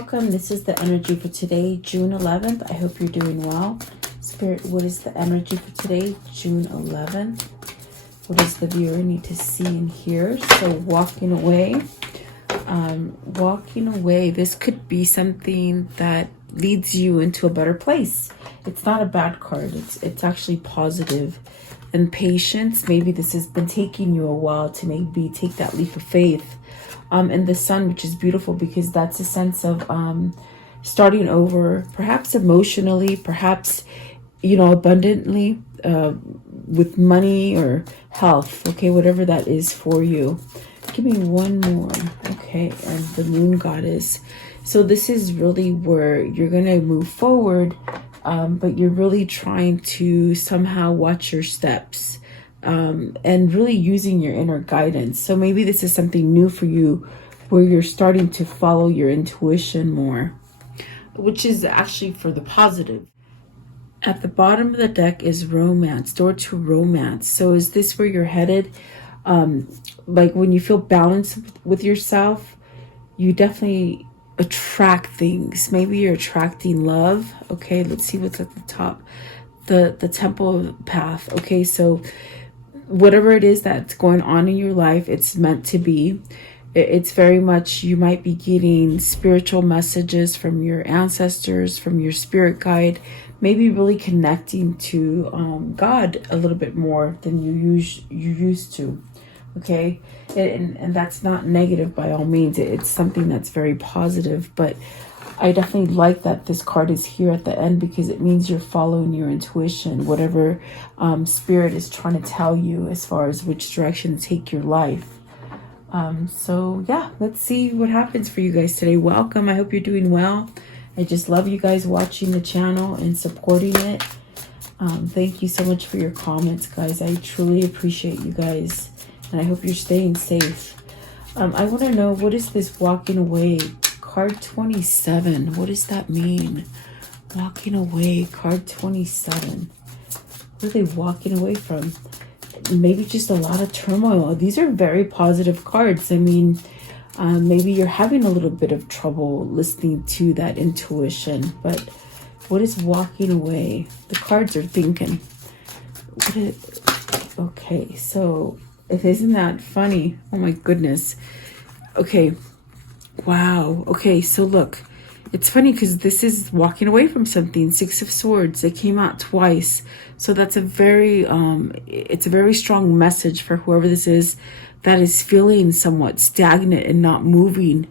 welcome. This is the energy for today, June 11th. I hope you're doing well. Spirit, what is the energy for today, June 11th? What does the viewer need to see and hear? So walking away. Walking away. This could be something that leads you into a better place. It's not a bad card. It's actually positive. And patience. Maybe this has been taking you a while to maybe take that leap of faith. And the sun, which is beautiful because that's a sense of starting over, perhaps emotionally, perhaps, abundantly, with money or health, okay, whatever that is for you. Give me one more, okay, and the moon goddess. So this is really where you're going to move forward, but you're really trying to somehow watch your steps. And really using your inner guidance. So maybe this is something new for you where you're starting to follow your intuition more, which is actually for the positive. At the bottom of the deck is romance, door to romance. So is this where you're headed? Like when you feel balanced with yourself, you definitely attract things. Maybe you're attracting love. Okay, let's see what's at the top. The temple path. Okay, so whatever it is that's going on in your life, it's meant to be. It's very much, you might be getting spiritual messages from your ancestors, from your spirit guide, maybe really connecting to God a little bit more than you used to. Okay, and that's not negative by all means. It's something that's very positive, but I definitely like that this card is here at the end because it means you're following your intuition, whatever spirit is trying to tell you as far as which direction to take your life. So yeah, let's see what happens for you guys today. Welcome. I hope you're doing well. I just love you guys watching the channel and supporting it. Thank you so much for your comments, guys. I truly appreciate you guys, and I hope you're staying safe. I want to know, what is this walking away? Card 27. What does that mean? Walking away. Card 27. What are they walking away from? Maybe just a lot of turmoil. These are very positive cards. I mean, maybe you're having a little bit of trouble listening to that intuition. But what is walking away? The cards are thinking. Okay, so isn't that funny? Oh my goodness. Okay. Wow. Okay, so look, it's funny because this is walking away from something. Six of Swords. It came out twice. So that's a very, it's a very strong message for whoever this is that is feeling somewhat stagnant and not moving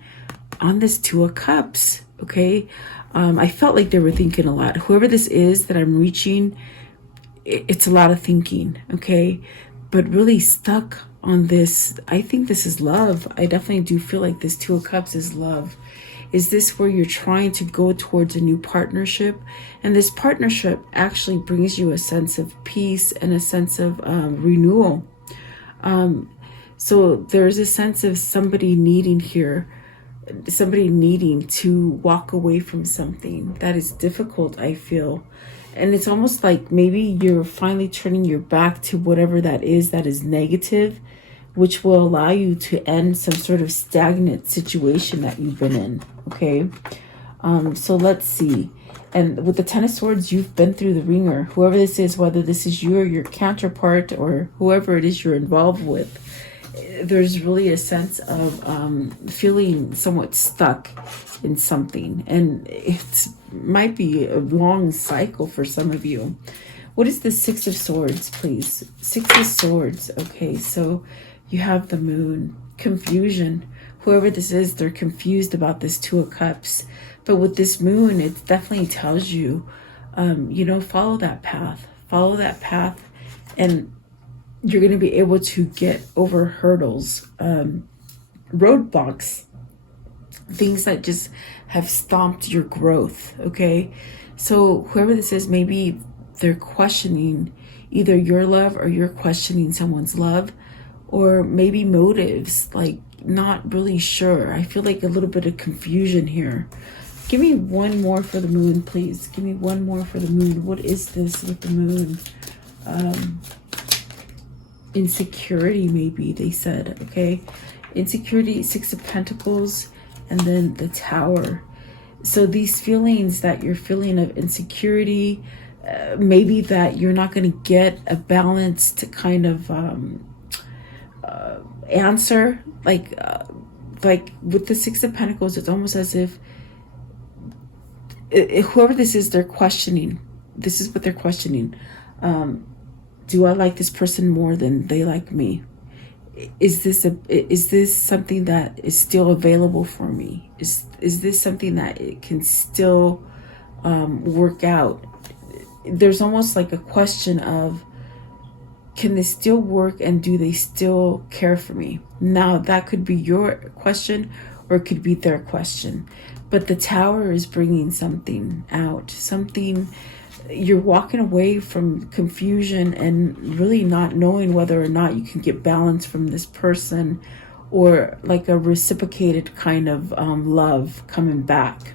on this Two of Cups. Okay. I felt like they were thinking a lot. Whoever this is that I'm reaching, it's a lot of thinking. Okay. But really stuck on this. I think this is love. I definitely do feel like this Two of Cups is love. Is this where you're trying to go towards a new partnership? And this partnership actually brings you a sense of peace and a sense of renewal. So there's a sense of somebody needing to walk away from something that is difficult, I feel. And it's almost like maybe you're finally turning your back to whatever that is negative, which will allow you to end some sort of stagnant situation that you've been in. Okay. So let's see. And with the Ten of Swords, you've been through the ringer. Whoever this is, whether this is you or your counterpart or whoever it is you're involved with, there's really a sense of feeling somewhat stuck in something. And it might be a long cycle for some of you. What is the Six of Swords, please? Six of Swords. Okay, so you have the moon. Confusion. Whoever this is, they're confused about this Two of Cups. But with this moon, it definitely tells you, follow that path. Follow that path. And you're going to be able to get over hurdles, roadblocks, things that just have stomped your growth. Okay. So whoever this is, maybe they're questioning either your love or you're questioning someone's love, or maybe motives, like not really sure. I feel like a little bit of confusion here. Give me one more for the moon, please. Give me one more for the moon. What is this with the moon? Insecurity, maybe they said. Okay. Insecurity, Six of Pentacles, and then the Tower. So these feelings that you're feeling of insecurity, maybe that you're not going to get a balanced kind of answer, like with the Six of Pentacles, it's almost as if whoever this is, they're questioning. This is what they're questioning. Do I like this person more than they like me? Is this something that is still available for me? Is this something that it can still work out? There's almost like a question of, can this still work, and do they still care for me? Now, that could be your question, or it could be their question. But the Tower is bringing something out. Something, you're walking away from confusion and really not knowing whether or not you can get balance from this person, or like a reciprocated kind of love coming back.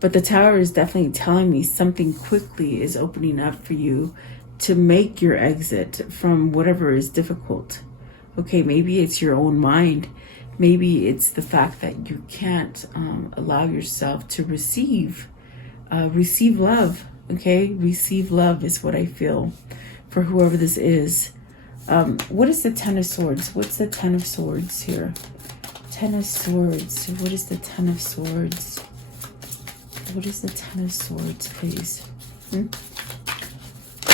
But the Tower is definitely telling me something quickly is opening up for you to make your exit from whatever is difficult. Okay, maybe it's your own mind. Maybe it's the fact that you can't allow yourself to receive love. Okay, receive love is what I feel for whoever this is. What is the Ten of Swords? What's the Ten of Swords here? Ten of Swords. What is the Ten of Swords? What is the Ten of Swords, please?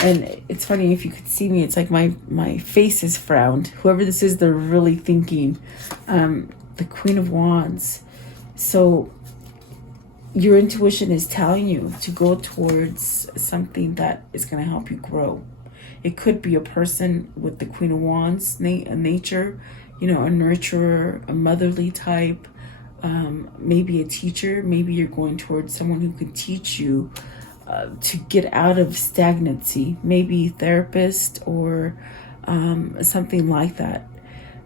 And it's funny, if you could see me, it's like my face is frowned. Whoever this is, they're really thinking. The Queen of Wands. So your intuition is telling you to go towards something that is going to help you grow. It could be a person with the Queen of Wands nature, you know, a nurturer, a motherly type, maybe a teacher. Maybe you're going towards someone who can teach you to get out of stagnancy, maybe therapist or something like that.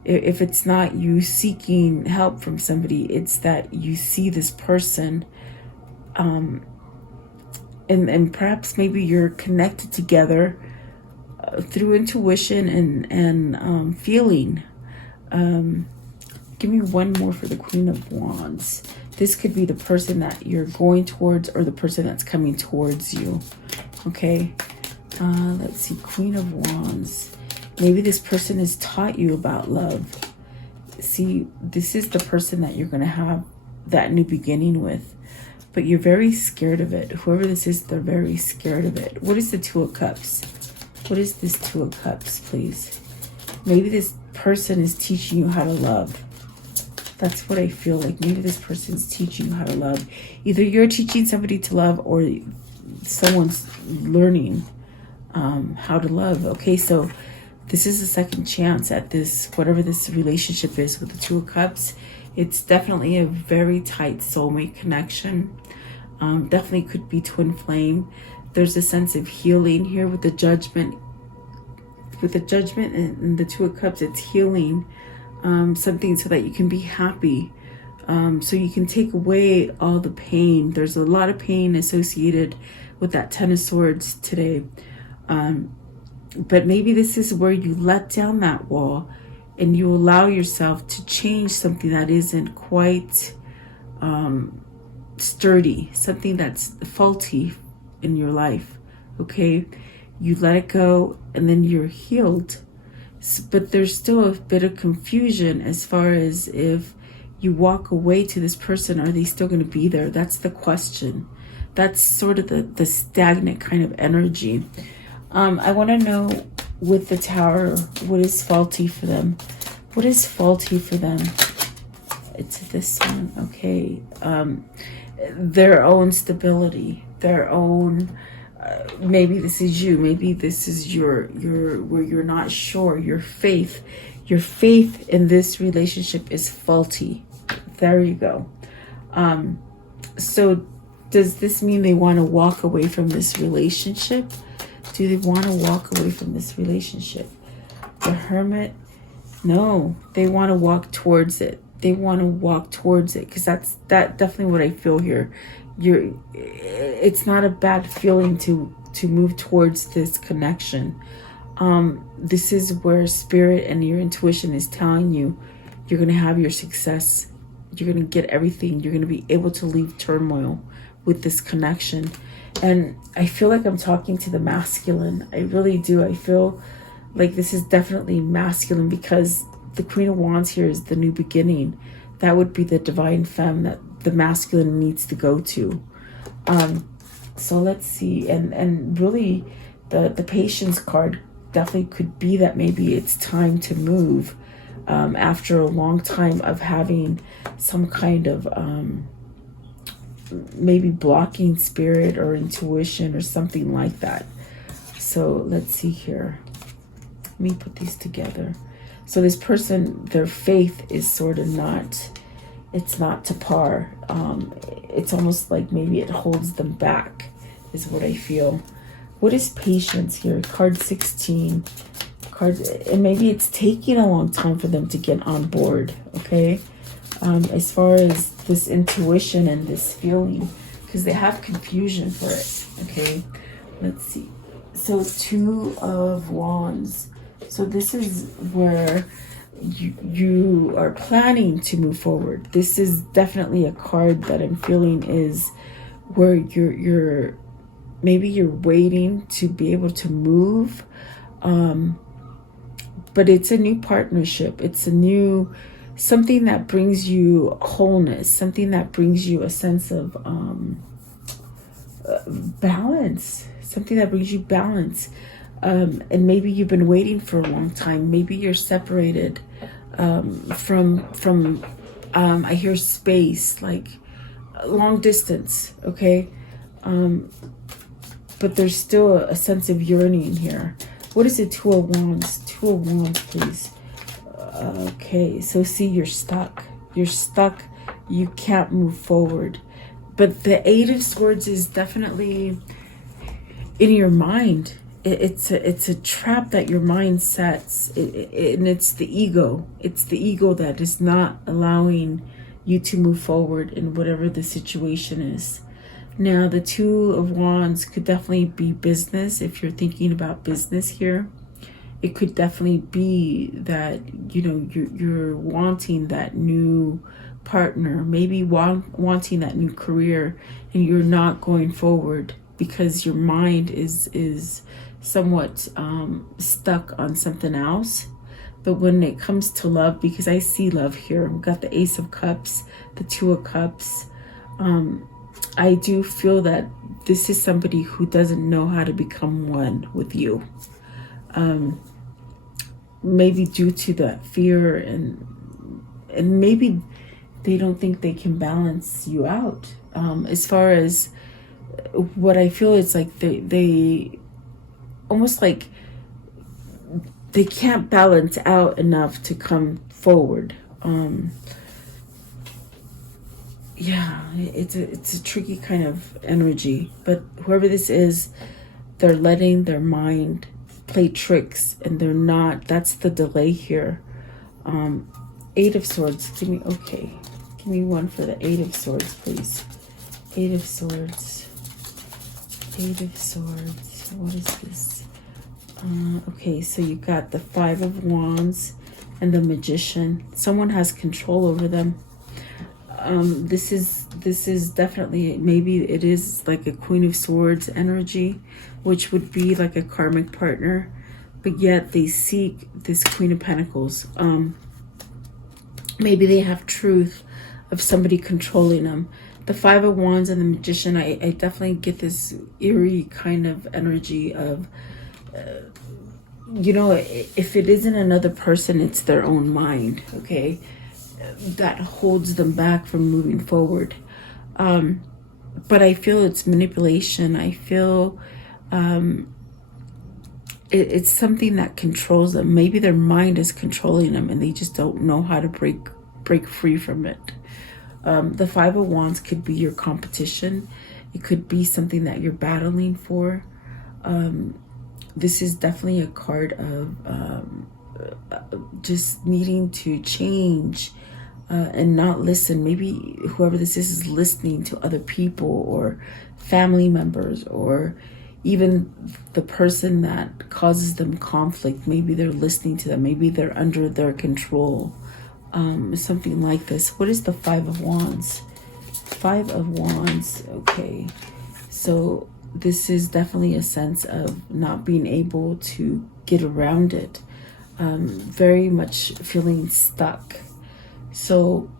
If it's not you seeking help from somebody, it's that you see this person and perhaps maybe you're connected together through intuition and feeling. Give me one more for the Queen of Wands. This could be the person that you're going towards, or the person that's coming towards you. Okay. Let's see. Queen of Wands. Maybe this person has taught you about love. See, this is the person that you're going to have that new beginning with. But you're very scared of it. Whoever this is, they're very scared of it. What is the Two of Cups? What is this Two of Cups, please? Maybe this person is teaching you how to love. That's what I feel like. Maybe this person's teaching you how to love. Either you're teaching somebody to love, or someone's learning how to love. Okay, so this is a second chance at this, whatever this relationship is with the Two of Cups. It's definitely a very tight soulmate connection. Definitely could be twin flame. There's a sense of healing here with the Judgment. With the Judgment and the Two of Cups, it's healing. Something so that you can be happy, so you can take away all the pain. There's a lot of pain associated with that Ten of Swords today, but maybe this is where you let down that wall and you allow yourself to change something that isn't quite sturdy, something that's faulty in your life. Okay, you let it go and then you're healed. But there's still a bit of confusion as far as if you walk away to this person, are they still going to be there? That's the question. That's sort of the stagnant kind of energy. I want to know with the Tower, what is faulty for them? What is faulty for them? It's this one. Okay. Their own stability, their own... maybe this is you. Maybe this is your where you're not sure. Your faith in this relationship is faulty. There you go. So does this mean they want to walk away from this relationship? Do they want to walk away from this relationship? The Hermit? No, they want to walk towards it. They want to walk towards it, because that's definitely what I feel here. It's not a bad feeling to move towards this connection. This is where spirit and your intuition is telling you you're going to have your success. You're going to get everything. You're going to be able to leave turmoil. with this connection. And I feel like I'm talking to the masculine. I really do. I feel like this is definitely masculine, because the Queen of Wands here is the new beginning. That would be the divine femme that the masculine needs to go to. So let's see. And really, the patience card definitely could be that maybe it's time to move after a long time of having some kind of maybe blocking spirit or intuition or something like that. So let's see here. Let me put these together. So this person, their faith is sort of not, it's not to par. It's almost like maybe it holds them back, is what I feel. What is patience here? Card 16. And maybe it's taking a long time for them to get on board, okay? As far as this intuition and this feeling, because they have confusion for it, okay? Let's see. So 2 of Wands. So this is where you are planning to move forward. This is definitely a card that I'm feeling is where you're maybe you're waiting to be able to move, but it's a new partnership. It's a new something that brings you wholeness, something that brings you a sense of balance, something that brings you balance. And maybe you've been waiting for a long time. Maybe you're separated from I hear space, like long distance, okay? But there's still a sense of yearning here. What is it? 2 of Wands. 2 of Wands, please. Okay, so see, you're stuck. You're stuck. You can't move forward. But the 8 of Swords is definitely in your mind. It's a trap that your mind sets. And it's the ego. It's the ego that is not allowing you to move forward in whatever the situation is. Now, the 2 of Wands could definitely be business. If you're thinking about business here, it could definitely be that, you know, you're wanting that new partner, maybe wanting that new career, and you're not going forward because your mind is somewhat stuck on something else. But when it comes to love, because I see love here, we've got the Ace of Cups, the 2 of Cups. I do feel that this is somebody who doesn't know how to become one with you. Maybe due to that fear, and maybe they don't think they can balance you out. As far as what I feel, it's like they almost like they can't balance out enough to come forward. Yeah, it's a tricky kind of energy, but whoever this is, they're letting their mind play tricks, and they're not. That's the delay here. 8 of Swords. Give me one for the 8 of Swords, please. 8 of Swords. 8 of Swords. What is this? Okay, so you got the 5 of Wands and the Magician. Someone has control over them. This is definitely, maybe it is like a Queen of Swords energy, which would be like a karmic partner, but yet they seek this Queen of Pentacles. Maybe they have truth of somebody controlling them. The 5 of Wands and the Magician, I definitely get this eerie kind of energy of, you know, if it isn't another person, it's their own mind, okay? That holds them back from moving forward. But I feel it's manipulation. I feel it's something that controls them. Maybe their mind is controlling them and they just don't know how to break free from it. The 5 of Wands could be your competition. It could be something that you're battling for. This is definitely a card of just needing to change and not listen. Maybe whoever this is listening to other people or family members, or even the person that causes them conflict. Maybe they're listening to them. Maybe they're under their control. Something like this. What is the 5 of Wands? Five of Wands. Okay, so this is definitely a sense of not being able to get around it. Very much feeling stuck. So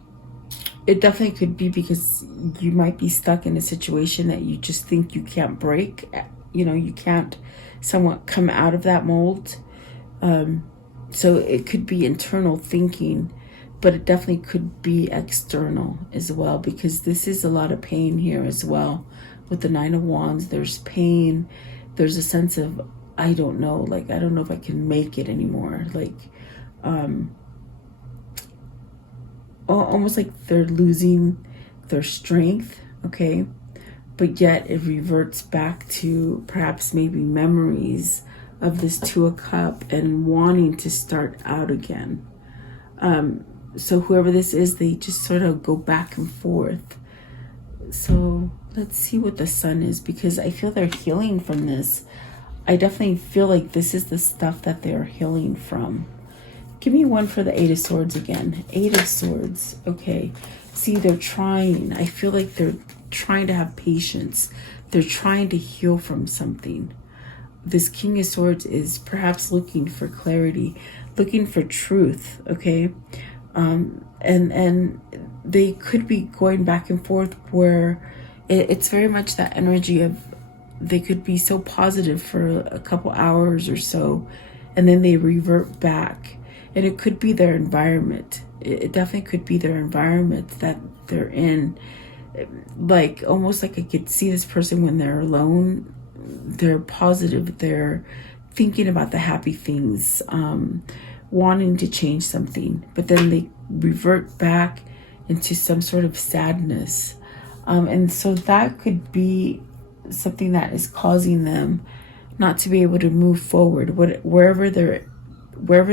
it definitely could be because you might be stuck in a situation that you just think you can't break. You know, you can't somewhat come out of that mold. So it could be internal thinking, but it definitely could be external as well, because this is a lot of pain here as well. With the Nine of Wands, there's pain. There's a sense of, I don't know, like, I don't know if I can make it anymore. Like, almost like they're losing their strength, okay? But yet it reverts back to perhaps maybe memories of this Two of Cups and wanting to start out again. So whoever this is, they just sort of go back and forth. So let's see what the Sun is, because I feel they're healing from this. I definitely feel like this is the stuff that they're healing from. Give me one for the Eight of Swords again. Eight of Swords. Okay. See, they're trying. I feel like they're trying to have patience. They're trying to heal from something. This King of Swords is perhaps looking for clarity, looking for truth, okay? And they could be going back and forth where it's very much that energy of they could be so positive for a couple hours or so, and then they revert back. And it could be their environment. It definitely could be their environment that they're in. Like, almost like I could see this person when they're alone. They're positive. They're thinking about the happy things, wanting to change something. But then they revert back into some sort of sadness. And so that could be something that is causing them not to be able to move forward. Wherever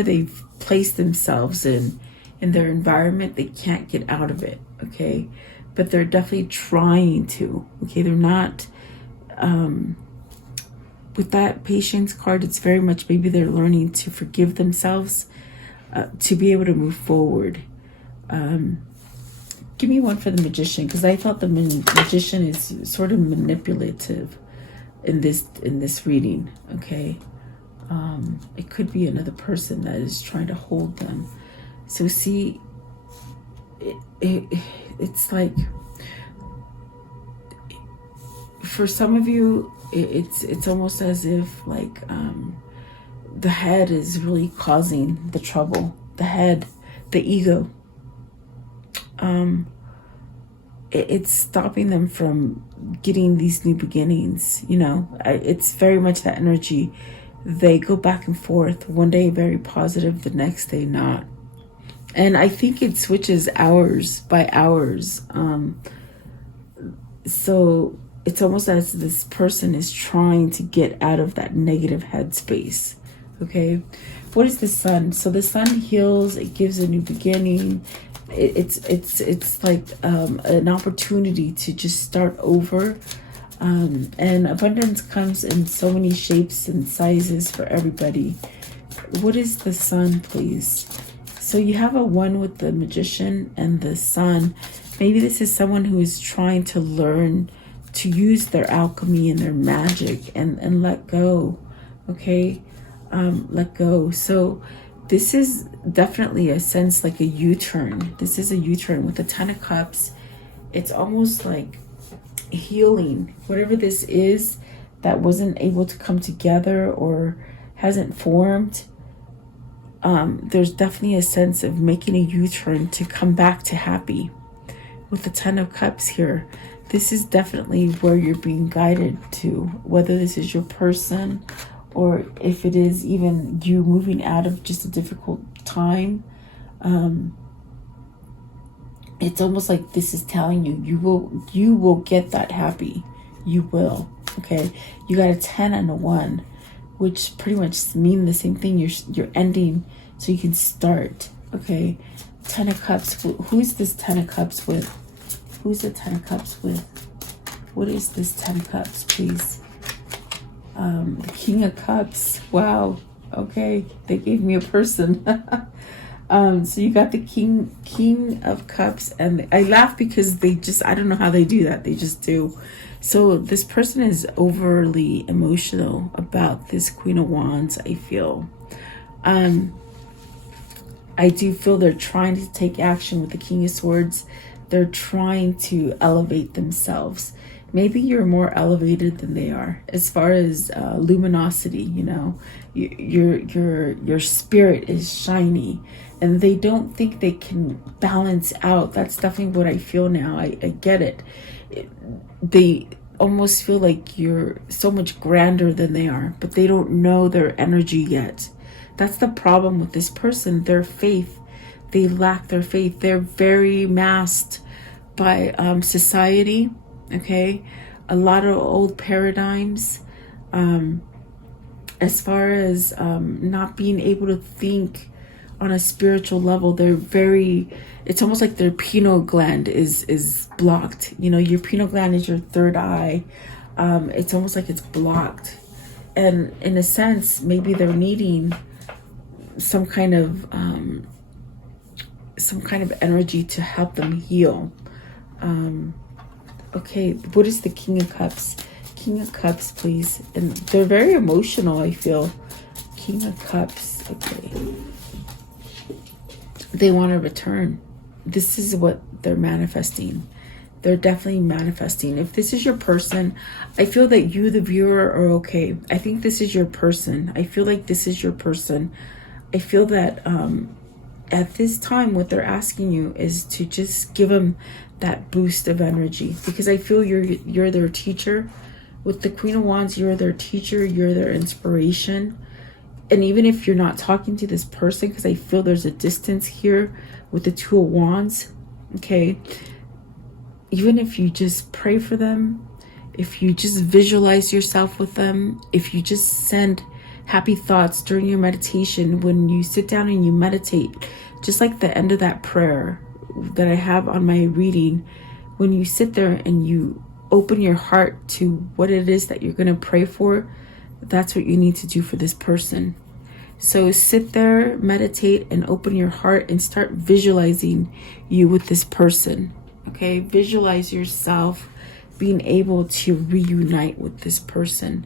they've placed themselves in their environment, they can't get out of it, okay? But they're definitely trying to, okay? They're not, with that Patience card, it's very much maybe they're learning to forgive themselves to be able to move forward. Give me one for the Magician, because I thought the Magician is sort of manipulative in this reading, okay? It could be another person that is trying to hold them. So see, it's like, for some of you, it's almost as if like the head is really causing the trouble. The head, the ego. It's stopping them from getting these new beginnings, you know. It's very much that energy. They go back and forth. One day very positive, the next day not. And I think it switches hours by hours. So it's almost as this person is trying to get out of that negative headspace. Okay, what is the Sun? So the Sun heals. It gives a new beginning. It's like an opportunity to just start over. And abundance comes in so many shapes and sizes for everybody. What is the Sun, please? So you have a one with the Magician and the Sun. Maybe this is someone who is trying to learn to use their alchemy and their magic and let go. Okay, let go. So this is definitely a sense like a U-turn. This is a U-turn with the Ten of Cups. It's almost like healing. Whatever this is that wasn't able to come together or hasn't formed, there's definitely a sense of making a U-turn to come back to happy. With the Ten of Cups here, this is definitely where you're being guided to, whether this is your person or if it is even you moving out of just a difficult time. It's almost like this is telling you, you will get that happy. You will. Okay, you got a 10 and a 1, which pretty much mean the same thing. You're ending so you can start. Okay, Ten of Cups. Who's this Ten of Cups with? Who's the Ten of Cups with? What is this Ten of Cups, please? The King of Cups. Wow. Okay, they gave me a person. So you got the King of Cups, and I laugh because they just, I don't know how they do that. They just do. So this person is overly emotional about this Queen of Wands, I feel. I do feel they're trying to take action with the King of Swords. They're trying to elevate themselves. Maybe you're more elevated than they are as far as luminosity, you know. Your spirit is shiny, and they don't think they can balance out. That's definitely what I feel now. I get it. They almost feel like you're so much grander than they are, but they don't know their energy yet. That's the problem with this person. Their faith, they lack their faith. They're very masked by society, okay? A lot of old paradigms, as far as not being able to think on a spiritual level. They're very, it's almost like their pineal gland is blocked. You know, your pineal gland is your third eye. It's almost like it's blocked. And in a sense, maybe they're needing some kind of energy to help them heal. Okay, what is the King of Cups? King of Cups, please. And they're very emotional, I feel. King of Cups. Okay. They want to return. This is what they're manifesting. They're definitely manifesting. If this is your person, I feel that you, the viewer, are okay. I think this is your person. I feel like this is your person. I feel that at this time, what they're asking you is to just give them that boost of energy, because I feel you're their teacher. With the Queen of Wands, you're their teacher, you're their inspiration. And even if you're not talking to this person, because I feel there's a distance here with the Two of Wands, okay, even if you just pray for them, if you just visualize yourself with them, if you just send happy thoughts during your meditation, when you sit down and you meditate, just like the end of that prayer that I have on my reading, when you sit there and you open your heart to what it is that you're going to pray for, that's what you need to do for this person. So sit there, meditate, and open your heart and start visualizing you with this person. Okay, visualize yourself being able to reunite with this person,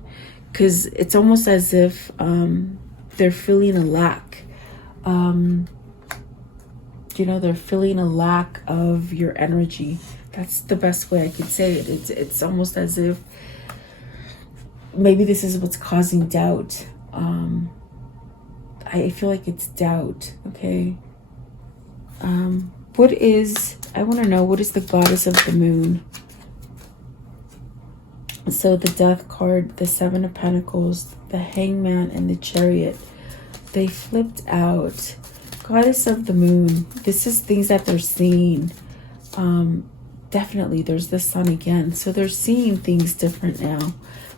because it's almost as if they're feeling a lack. You know, they're feeling a lack of your energy. That's the best way I could say it. It's almost as if maybe this is what's causing doubt. I feel like it's doubt, okay? I want to know, what is the Goddess of the Moon? So the Death card, the Seven of Pentacles, the Hangman, and the Chariot, they flipped out. Goddess of the Moon, this is things that they're seeing. Definitely, there's the Sun again. So they're seeing things different now,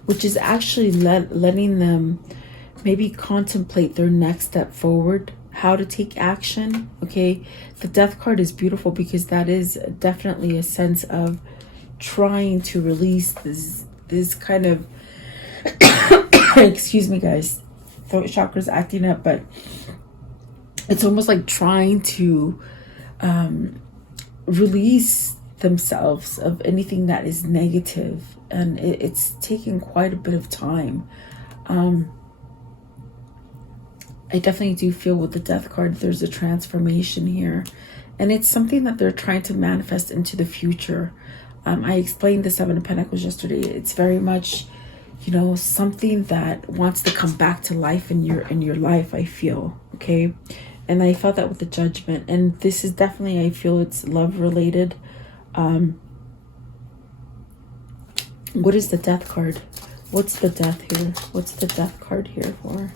which is actually letting them maybe contemplate their next step forward, how to take action, okay? The Death card is beautiful because that is definitely a sense of trying to release this kind of, excuse me guys, throat chakra's acting up, but it's almost like trying to release themselves of anything that is negative, and it's taking quite a bit of time. I definitely do feel with the Death card, there's a transformation here, and it's something that they're trying to manifest into the future. I explained the Seven of Pentacles yesterday. It's very much, you know, something that wants to come back to life in your life, I feel, okay? And I felt that with the Judgment, and this is definitely, I feel it's love related. What is the Death card? What's the Death here? What's the Death card here for?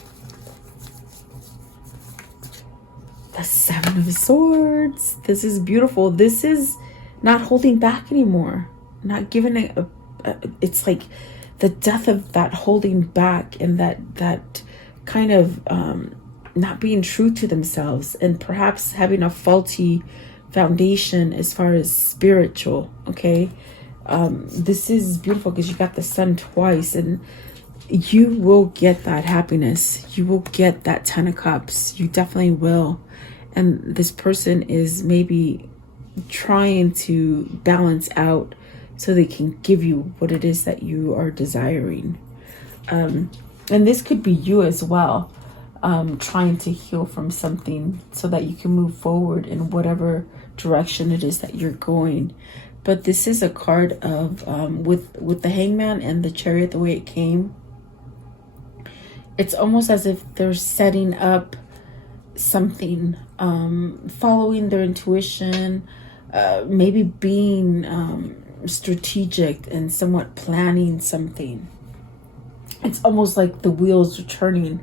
The Seven of Swords. This is beautiful. This is not holding back anymore. Not giving it's like the death of that holding back, and that kind of not being true to themselves, and perhaps having a faulty foundation as far as spiritual, okay? This is beautiful because you got the Sun twice, and you will get that happiness. You will get that Ten of Cups. You definitely will. And this person is maybe trying to balance out so they can give you what it is that you are desiring. And this could be you as well, trying to heal from something so that you can move forward in whatever direction it is that you're going. But this is a card of, with the Hangman and the Chariot, the way it came, it's almost as if they're setting up something, following their intuition, maybe being strategic and somewhat planning something. It's almost like the wheels are turning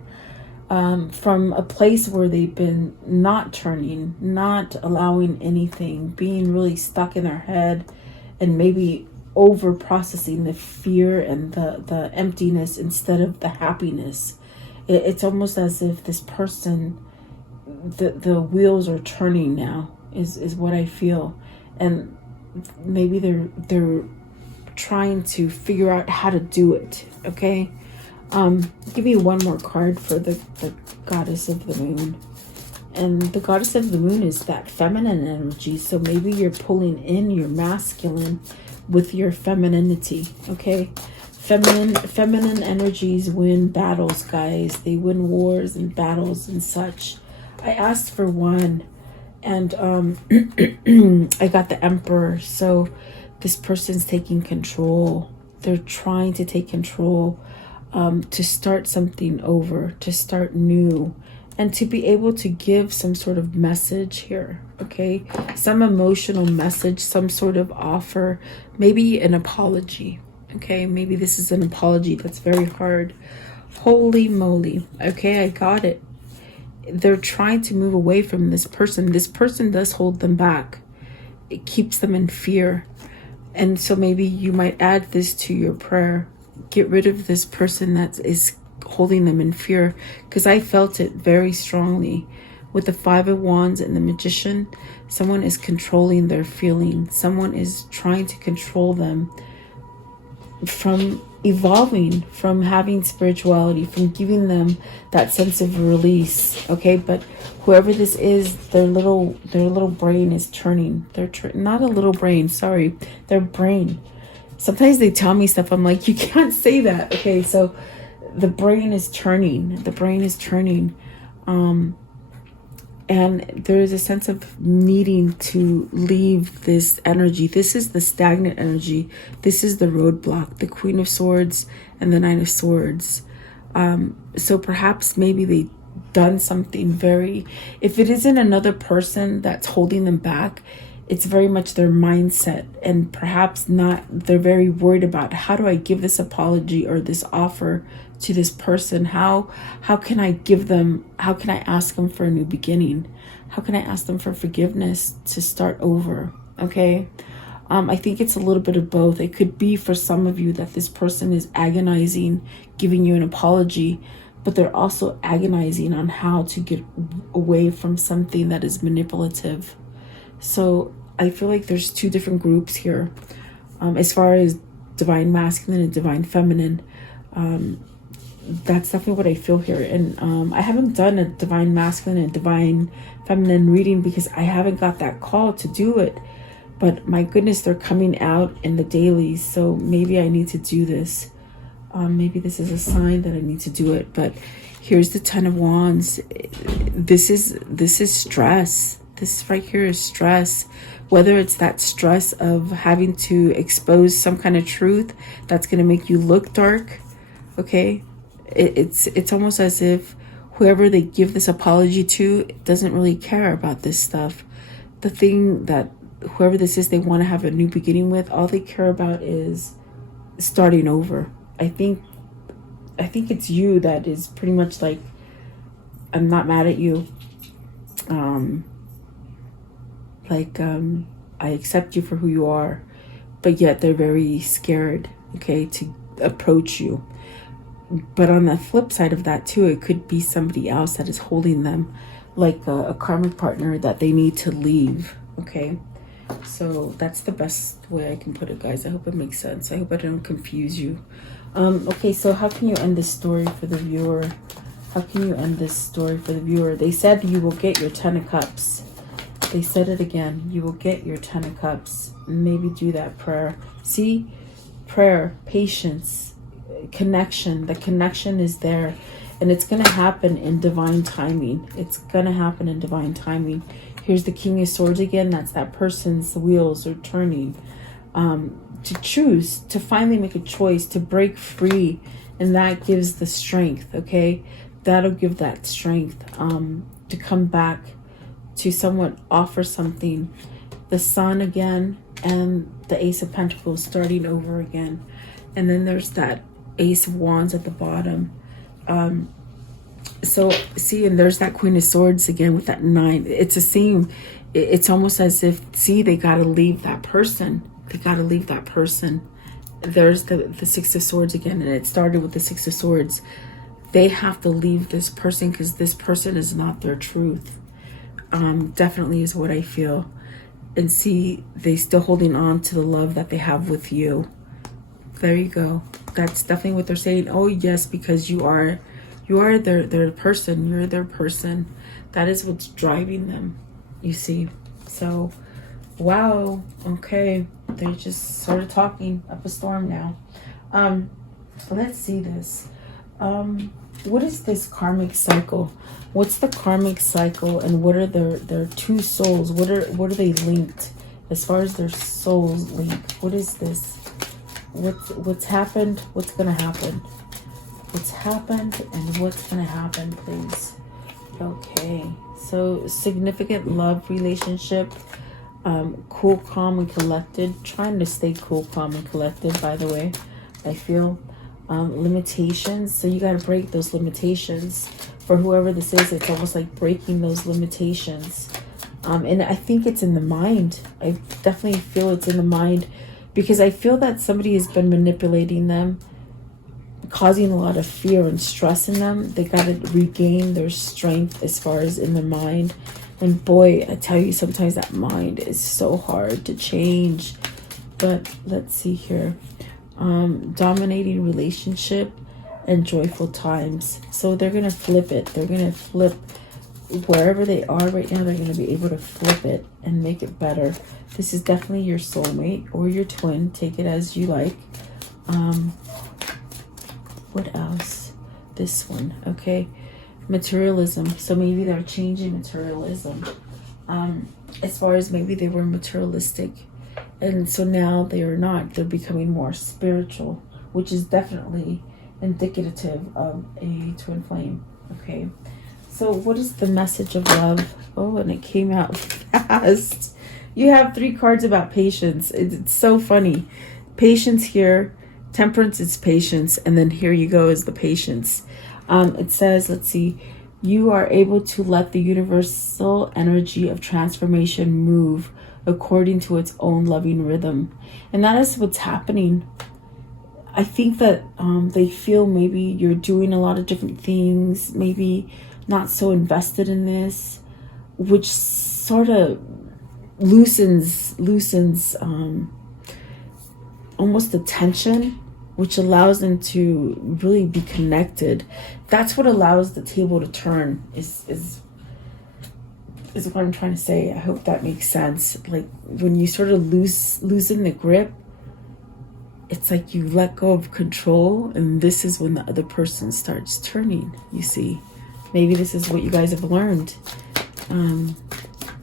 from a place where they've been not turning, not allowing anything, being really stuck in their head, and maybe over processing the fear and the emptiness instead of the happiness. It's almost as if this person, the wheels are turning now, is what I feel. And maybe they're trying to figure out how to do it. Okay. Give me one more card for the Goddess of the Moon. And the Goddess of the Moon is that feminine energy. So maybe you're pulling in your masculine with your femininity. Okay. Feminine energies win battles, guys. They win wars and battles and such. I asked for one, and I got the Emperor. So this person's taking control. They're trying to take control, to start something over, to start new, and to be able to give some sort of message here. Okay, some emotional message, some sort of offer, maybe an apology. Okay, maybe this is an apology that's very hard. Holy moly. Okay, I got it. They're trying to move away from this person. This person does hold them back. It keeps them in fear. And so maybe you might add this to your prayer. Get rid of this person that is holding them in fear. Because I felt it very strongly. With the Five of Wands and the Magician, someone is controlling their feelings. Someone is trying to control them from evolving, from having spirituality, from giving them that sense of release. Okay, but whoever this is, their little brain is turning. Not a little brain, sorry, their brain. Sometimes they tell me stuff, I'm like, you can't say that. Okay, so the brain is turning. The brain is turning. And there is a sense of needing to leave this energy. This is the stagnant energy. This is the roadblock, the Queen of Swords and the Nine of Swords. So perhaps maybe they done something very, if it isn't another person that's holding them back, it's very much their mindset, and perhaps not, they're very worried about, how do I give this apology or this offer to this person? How can I give them, how can I ask them for a new beginning? How can I ask them for forgiveness to start over? Okay. I think it's a little bit of both. It could be for some of you that this person is agonizing, giving you an apology, but they're also agonizing on how to get away from something that is manipulative. So I feel like there's two different groups here. As far as divine masculine and divine feminine, that's definitely what I feel here. And I haven't done a divine masculine and divine feminine reading because I haven't got that call to do it. But my goodness, they're coming out in the dailies. So maybe I need to do this. Maybe this is a sign that I need to do it. But here's the Ten of Wands. This is stress. This right here is stress. Whether it's that stress of having to expose some kind of truth that's going to make you look dark. Okay. It's almost as if whoever they give this apology to doesn't really care about this stuff. The thing that whoever this is they want to have a new beginning with, all they care about is starting over. I think it's you that is pretty much like, I'm not mad at you. I accept you for who you are, but yet they're very scared, okay, to approach you. But on the flip side of that too, it could be somebody else that is holding them, like a karmic partner that they need to leave. Okay, so that's the best way I can put it, guys. I hope it makes sense. I hope I don't confuse you. Okay, so how can you end this story for the viewer? How can you end this story for the viewer? They said you will get your 10 of Cups. They said it again. You will get your 10 of Cups. Maybe do that prayer. See? Prayer, patience, connection. The connection is there. And it's going to happen in divine timing. It's going to happen in divine timing. Here's the King of Swords again. That's that person's wheels are turning. To choose, to finally make a choice, to break free. And that gives the strength, okay? That'll give that strength to come back, to somewhat offer something. The Sun again, and the Ace of Pentacles starting over again. And then there's that Ace of Wands at the bottom. So see, and there's that Queen of Swords again with that 9. It's the same. It's almost as if, see, they got to leave that person. They got to leave that person. There's the Six of Swords again, and it started with the Six of Swords. They have to leave this person because this person is not their truth. Definitely is what I feel. And see, they still holding on to the love that they have with you. There you go. That's definitely what they're saying. Oh yes, because you are their person. You're their person. That is what's driving them, you see. So wow, okay, they just started talking up a storm now. Let's see this. What is this karmic cycle? What's the karmic cycle, and what are their two souls? What are they linked as far as their souls linked? What is this? What's happened? What's gonna happen? What's happened and what's gonna happen, please? Okay, so significant love relationship. Cool, calm, and collected. Trying to stay cool, calm, and collected, by the way. I feel limitations. So you got to break those limitations. For whoever this is, it's almost like breaking those limitations. And I think it's in the mind. I definitely feel it's in the mind, because I feel that somebody has been manipulating them, causing a lot of fear and stress in them. They got to regain their strength as far as in their mind. And boy, I tell you, sometimes that mind is so hard to change. But let's see here. Dominating relationship and joyful times. So they're going to flip it. They're going to flip wherever they are right now. They're going to be able to flip it and make it better. This is definitely your soulmate or your twin. Take it as you like. What else? This one. Okay. Materialism. So maybe they're changing materialism. As far as maybe they were materialistic, and so now they are not. They're becoming more spiritual, which is definitely indicative of a twin flame. Okay, so what is the message of love? Oh, and it came out fast. You have 3 cards about patience. It's so funny. Patience here, temperance is patience, and then here you go is the patience. It says, let's see, you are able to let the universal energy of transformation move according to its own loving rhythm. And that is what's happening. I think that they feel maybe you're doing a lot of different things, maybe not so invested in this, which sort of loosens almost the tension, which allows them to really be connected. That's what allows the table to turn, is what I'm trying to say. I hope that makes sense. Like when you sort of loosen the grip, it's like you let go of control, and this is when the other person starts turning, you see. Maybe this is what you guys have learned.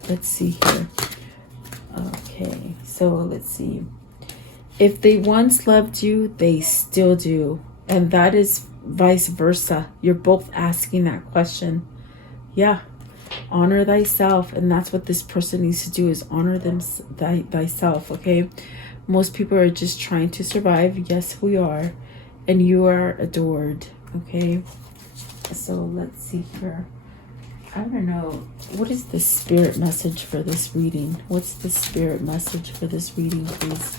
Let's see here. Okay, so let's see. If they once loved you, they still do. And that is vice versa. You're both asking that question. Yeah. Honor thyself. And that's what this person needs to do, is honor thyself. Okay. Most people are just trying to survive. Yes, we are. And you are adored. Okay. So let's see here. I don't know. What is the spirit message for this reading? What's the spirit message for this reading, please?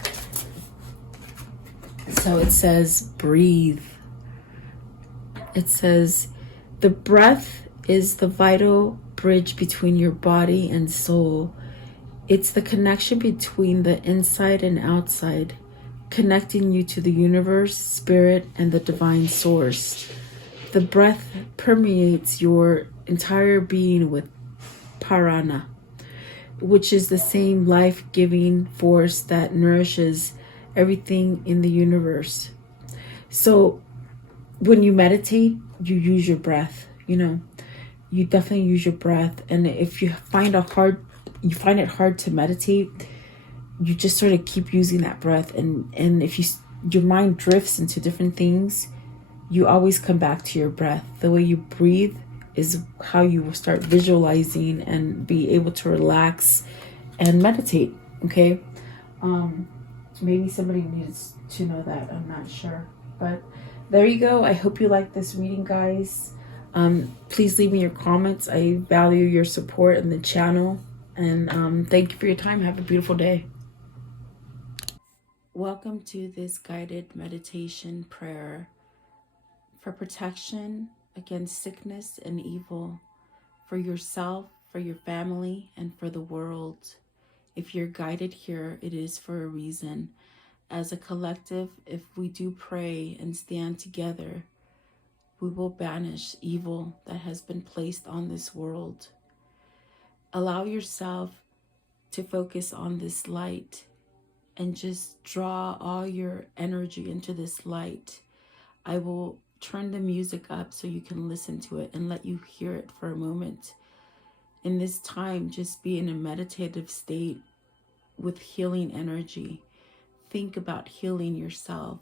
So it says, breathe. It says, the breath is the vital bridge between your body and soul. It's the connection between the inside and outside, connecting you to the universe, spirit, and the divine source. the breath permeates your entire being with prana, which is the same life-giving force that nourishes everything in the universe. So when you meditate, you use your breath, you definitely use your breath. And if you find it hard to meditate, you just sort of keep using that breath. And if your mind drifts into different things, you always come back to your breath. The way you breathe is how you will start visualizing and be able to relax and meditate. Okay. Maybe somebody needs to know that. I'm not sure, but there you go. I hope you like this reading, guys. Please leave me your comments. I value your support in the channel, and thank you for your time. Have a beautiful day. Welcome to this guided meditation prayer for protection against sickness and evil, for yourself, for your family, and for the world. If you're guided here, it is for a reason. As a collective, if we do pray and stand together, we will banish evil that has been placed on this world. Allow yourself to focus on this light and just draw all your energy into this light. I will turn the music up so you can listen to it and let you hear it for a moment. In this time, just be in a meditative state with healing energy. Think about healing yourself,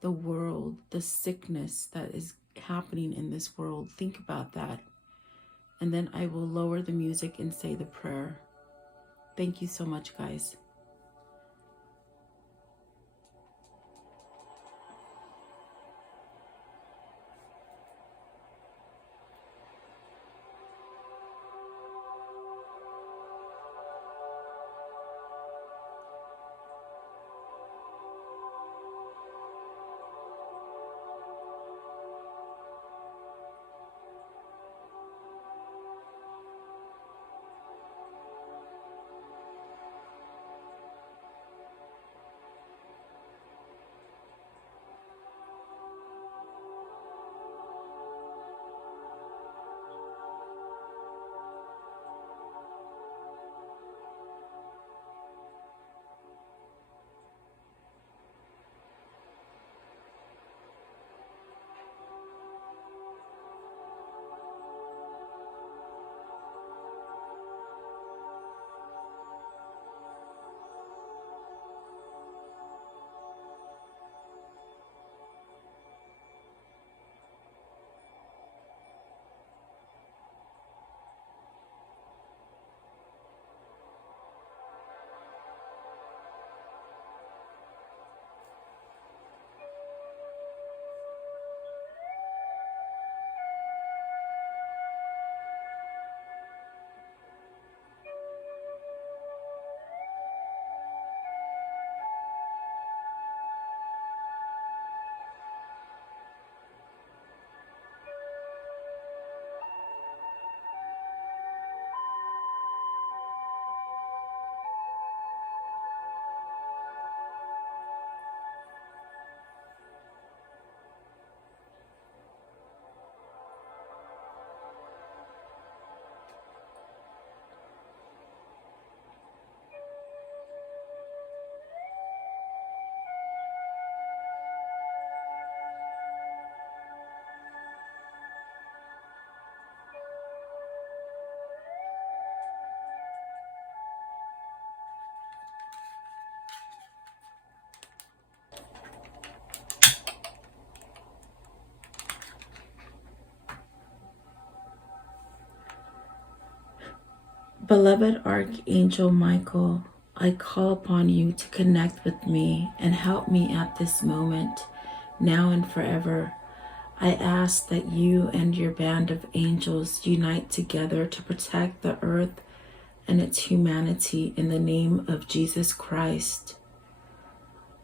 the world, the sickness that is happening in this world. Think about that. And then I will lower the music and say the prayer. Thank you so much, guys. Beloved Archangel Michael, I call upon you to connect with me and help me at this moment, now and forever. I ask that you and your band of angels unite together to protect the earth and its humanity in the name of Jesus Christ.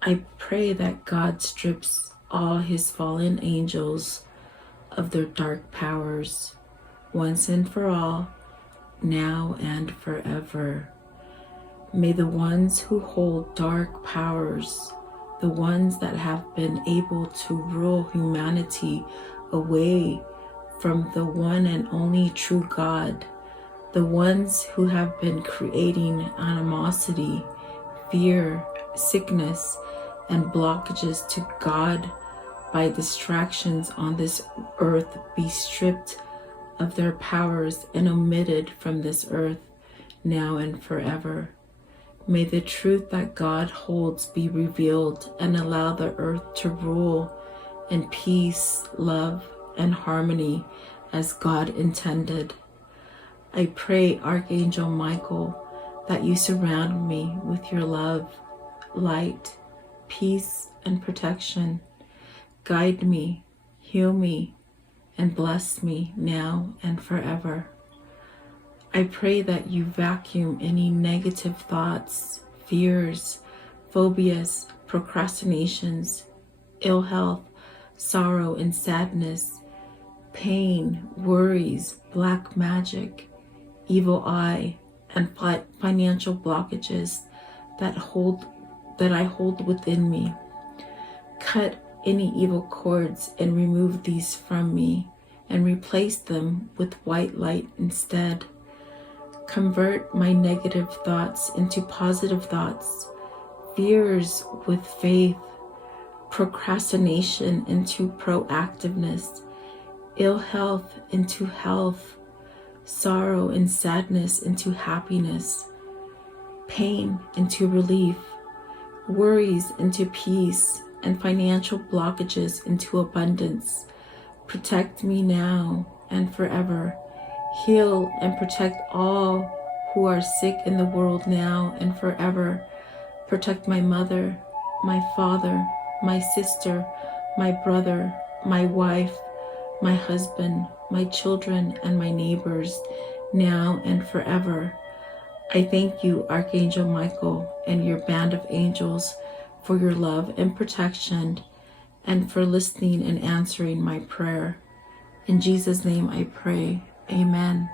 I pray that God strips all his fallen angels of their dark powers, once and for all, now and forever. May the ones who hold dark powers, the ones that have been able to rule humanity away from the one and only true God, the ones who have been creating animosity, fear, sickness, and blockages to God by distractions on this earth be stripped of their powers and omitted from this earth now and forever. May the truth that God holds be revealed and allow the earth to rule in peace, love, and harmony as God intended. I pray, Archangel Michael, that you surround me with your love, light, peace, and protection. Guide me, heal me, and bless me now and forever. I pray that you vacuum any negative thoughts, fears, phobias, procrastinations, ill health, sorrow and sadness, pain, worries, black magic, evil eye, and financial blockages that I hold within me. Cut any evil cords and remove these from me and replace them with white light instead. Convert my negative thoughts into positive thoughts, fears with faith, procrastination into proactiveness, ill health into health, sorrow and sadness into happiness, pain into relief, worries into peace, and financial blockages into abundance. Protect me now and forever. Heal and protect all who are sick in the world now and forever. Protect my mother, my father, my sister, my brother, my wife, my husband, my children, and my neighbors now and forever. I thank you, Archangel Michael, and your band of angels for your love and protection and for listening and answering my prayer. In Jesus' name I pray. Amen.